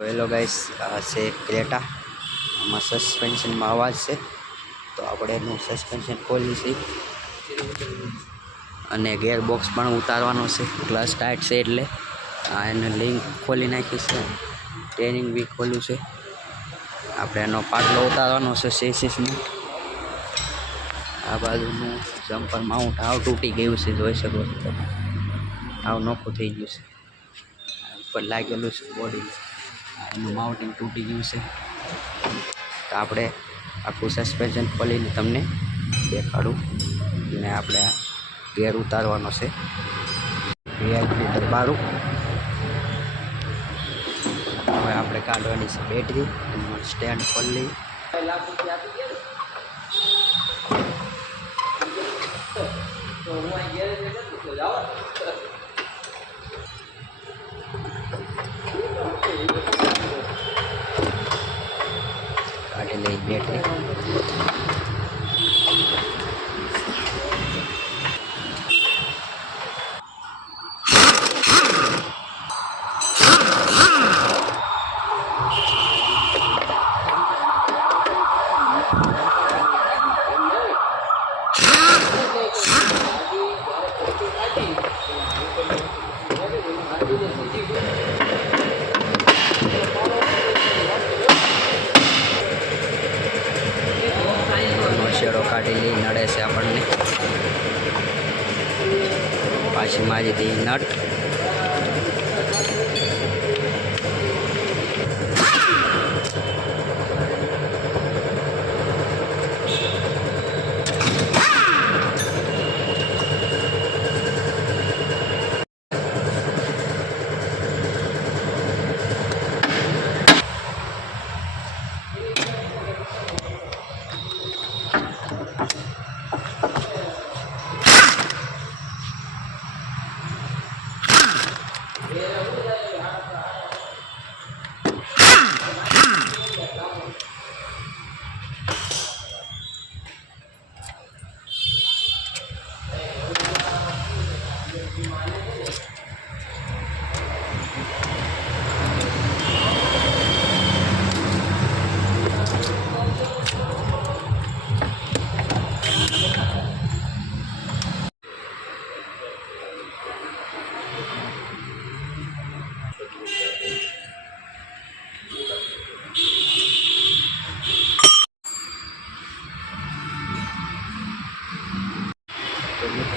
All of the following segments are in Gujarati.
હેલો ગાઈસ આ છે ક્રેટા. આમાં સસ્પેન્શનમાં અવાજ છે. તો આપણે એનું સસ્પેન્શન ખોલી છે અને ગેરબોક્સ પણ ઉતારવાનો છે. ક્લચ ટાઈટ છે એટલે. આ એને લિંક ખોલી નાખી છે. ટ્રેનિંગ બી ખોલ્યું છે. આપણે એનો પાટલો ઉતારવાનો છે સેસીસનો આ બાજુનું જમ્પર માઉન્ટ આવ તૂટી ગયું છે, જોઈ શકો છો તમે. આવ નોખું થઈ ગયું છે. ઉપર લાગેલું છે બોડી એનું માઉન્ટિંગ તૂટી ગયું છે. તો આપણે આખું સસ્પેન્શન ખોલીને તમને દેખાડું. અને આપણે ગેર ઉતારવાનો છે. વીઆઈપી દરબારું. હવે આપણે કાઢવાની છે બેટરી. એનું સ્ટેન્ડ ખોલી કાઢી નો શેડો કાઢી લઈ નડે છે આપણને. પાછી મારી દઈ નટ.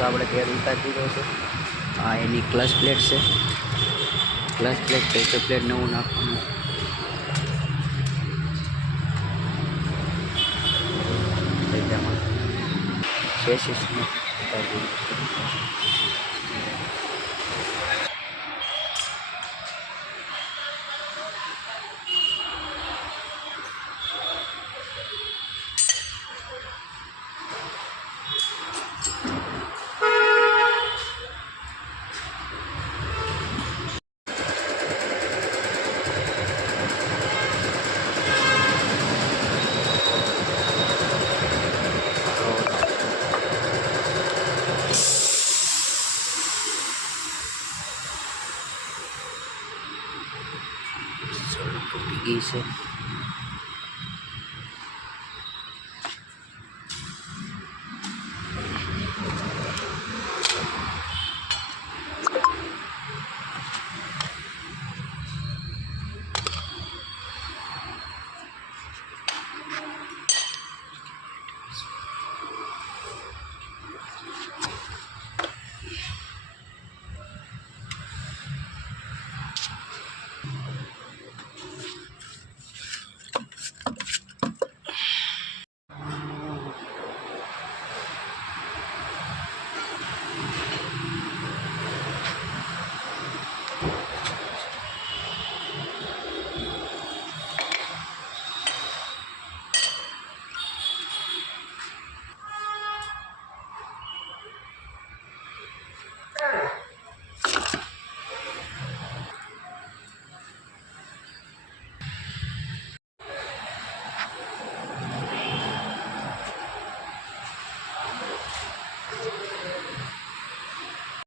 આપણે ગેર ઉતારી દીધો છે. આ એની ક્લચ પ્લેટ છે. ક્લચ પ્લેટ પ્રેશર પ્લેટ નવું નાખવાનું. તેમાં ચેસીસને ઉતારી દીધું. તૂટી ગઈ છે